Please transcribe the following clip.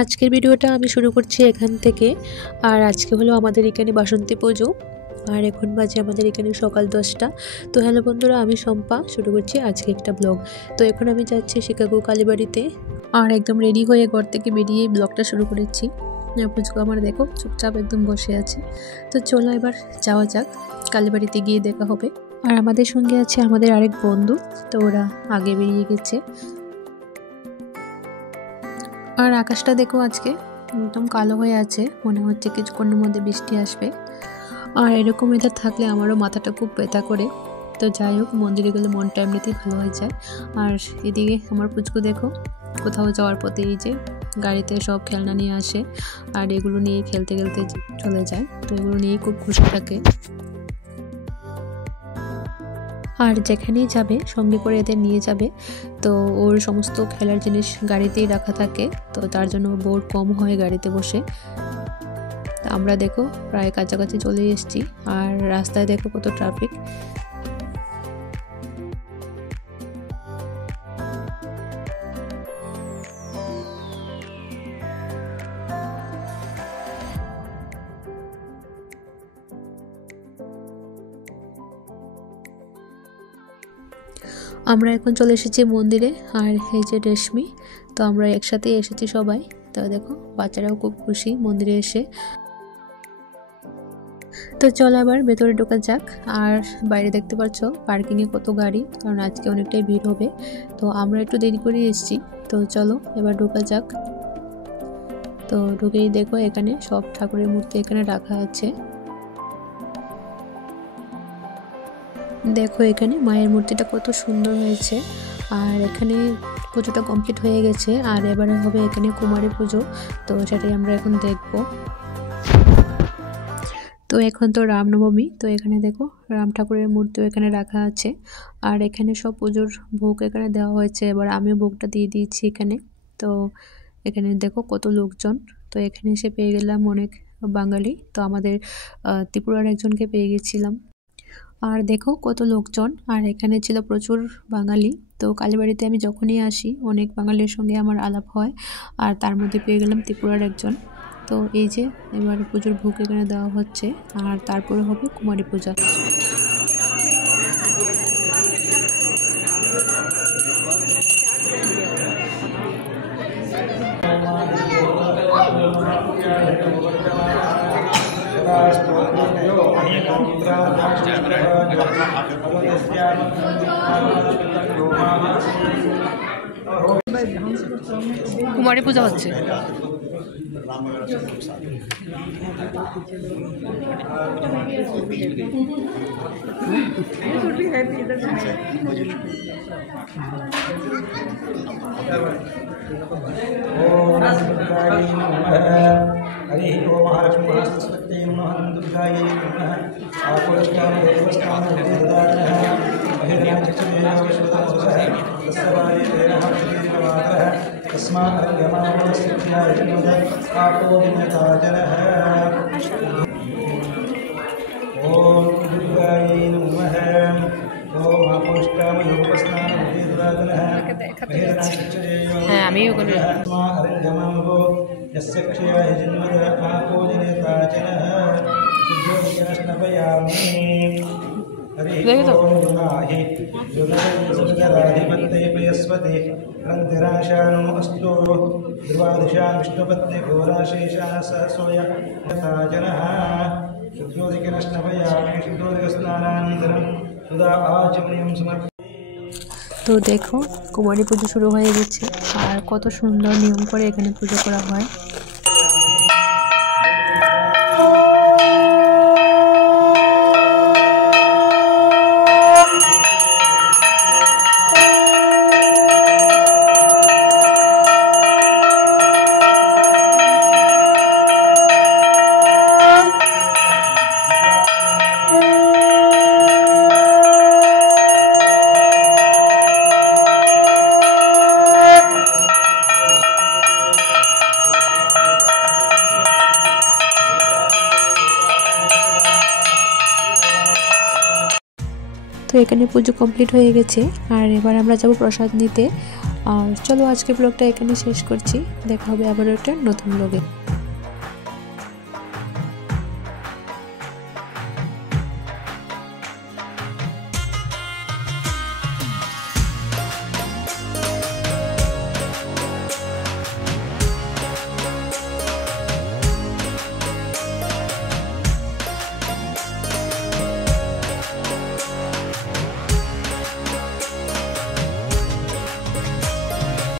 আজকের ভিডিওটা আমি শুরু করছি এখান থেকে। আর আজকে হলো আমাদের এখানে বাসন্তী পুজো, আর এখন বাজে আমাদের এখানে সকাল 10টা। তো হ্যালো বন্ধুরা, আমি শম্পা, শুরু করছি আজকে একটা ব্লগ। তো এখন আমি যাচ্ছি শিকাগো কালীবাড়িতে, আর একদম রেডি হয়ে ঘর থেকে বেরিয়ে ব্লগটা শুরু করেছি। পুজো আমার দেখো চুপচাপ একদম বসে আছে। তো চলো এবার যাওয়া যাক, কালীবাড়িতে গিয়ে দেখা হবে। আর আমাদের সঙ্গে আছে আমাদের আরেক বন্ধু, তো ওরা আগে বেরিয়ে গেছে। আর আকাশটা দেখো আজকে একদম কালো হয়ে আছে, মনে হচ্ছে কিছুক্ষণের মধ্যে বৃষ্টি আসবে। আর এরকম ওয়েদার থাকলে আমারও মাথাটা খুব ব্যথা করে। তো যাই হোক, মন্দিরে গেলে মনটা এমনিতেই ভালো হয়ে যায়। আর এদিকে আমার পুচকু দেখো কোথাও যাওয়ার পথে এই যে গাড়িতে সব খেলনা নিয়ে আসে, আর এগুলো নিয়ে খেলতে খেলতে চলে যায়। তো এগুলো নিয়েই খুব খুশি থাকে। আর যেখানেই যাবে সঙ্গে করে এদের নিয়ে যাবে। তো ওর সমস্ত খেলার জিনিস গাড়িতেই রাখা থাকে, তো তার জন্য বোর কম হয় গাড়িতে বসে। আমরা দেখো প্রায় কাছাকাছি চলে এসেছি, আর রাস্তায় দেখো কত ট্রাফিক। আমরা এখন চলে এসেছি মন্দিরে, আর এই যে রেশমি, তো আমরা একসাথে এসেছি সবাই। তো দেখো বাচ্চারাও খুব খুশি মন্দিরে এসে। তো চলো আবার ভেতরে ঢোকা যাক। আর বাইরে দেখতে পাচ্ছ পার্কিংয়ে কত গাড়ি, কারণ আজকে অনেকটাই ভিড় হবে। তো আমরা একটু দেরি করে এসেছি। তো চলো এবার ঢোকা যাক। তো ঢুকেই দেখো এখানে সব ঠাকুরের মূর্তি এখানে রাখা আছে। দেখো এখানে মায়ের মূর্তিটা কত সুন্দর হয়েছে। আর এখানে পুজোটা কমপ্লিট হয়ে গেছে, আর এবারে হবে এখানে কুমারী পুজো। তো সেটাই আমরা এখন দেখব। তো এখন তো রামনবমী, তো এখানে দেখো রাম ঠাকুরের মূর্তিও এখানে রাখা আছে। আর এখানে সব পুজোর ভোগ এখানে দেওয়া হয়েছে, এবার আমিও ভোগটা দিয়ে দিয়েছি এখানে। তো এখানে দেখো কত লোকজন। তো এখানে এসে পেয়ে গেলাম অনেক বাঙালি, তো আমাদের ত্রিপুরার একজনকে পেয়ে গেছিলাম। আর দেখো কত লোকজন, আর এখানে ছিল প্রচুর বাঙালি। তো কালীবাড়িতে আমি যখনই আসি অনেক বাঙালির সঙ্গে আমার আলাপ হয়, আর তার মধ্যে পেয়ে গেলাম ত্রিপুরার একজন। তো এই যে এবার পুজোর ভোগ এখানে দেওয়া হচ্ছে, আর তারপরে হবে কুমারী পূজা। কুমারী পূজা হচ্ছে। हरि ओम महालक्ष्मी सरस्वती नमः दुर्गायै नमः आकुलष्टान देवस्थान देवदानः महिराजचमेवश्वतमसः तस्वाये तेनः श्रीनमातः तस्मादर्यमावस्याय नमः आकोदिनताजनः ओम दुर्गायै नमः ओम आकुलष्टामयोपस्नान देवदानः হ্যাঁ আমিও করি। यस्य क्षयाय जन्मदः आकोदिनेताजनः ज्योतिष्णपयामि हरिः ओम दुर्गाहि दुर्गाधिपत्यै पयस्वति रन्तिराशानो अस्तु ध्रुवादिशां विष्णुपत्नि घोराशेषाः सहसोय ताजनः ज्योतिष्णपयामि शुद्धोदकस्नानानन्तरं तदा आचमनीयं समर्पयामि। তো দেখো কুমারী পুজো শুরু হয়ে গেছে, আর কত সুন্দর নিয়ম করে এখানে পুজো করা হয়। তো এখানে পুজো কমপ্লিট হয়ে গেছে, আর এবার আমরা যাব প্রসাদ নিতে। আর চলো আজকে ব্লগটা এখানে শেষ করছি, দেখা হবে আবার একটা নতুন ব্লগে।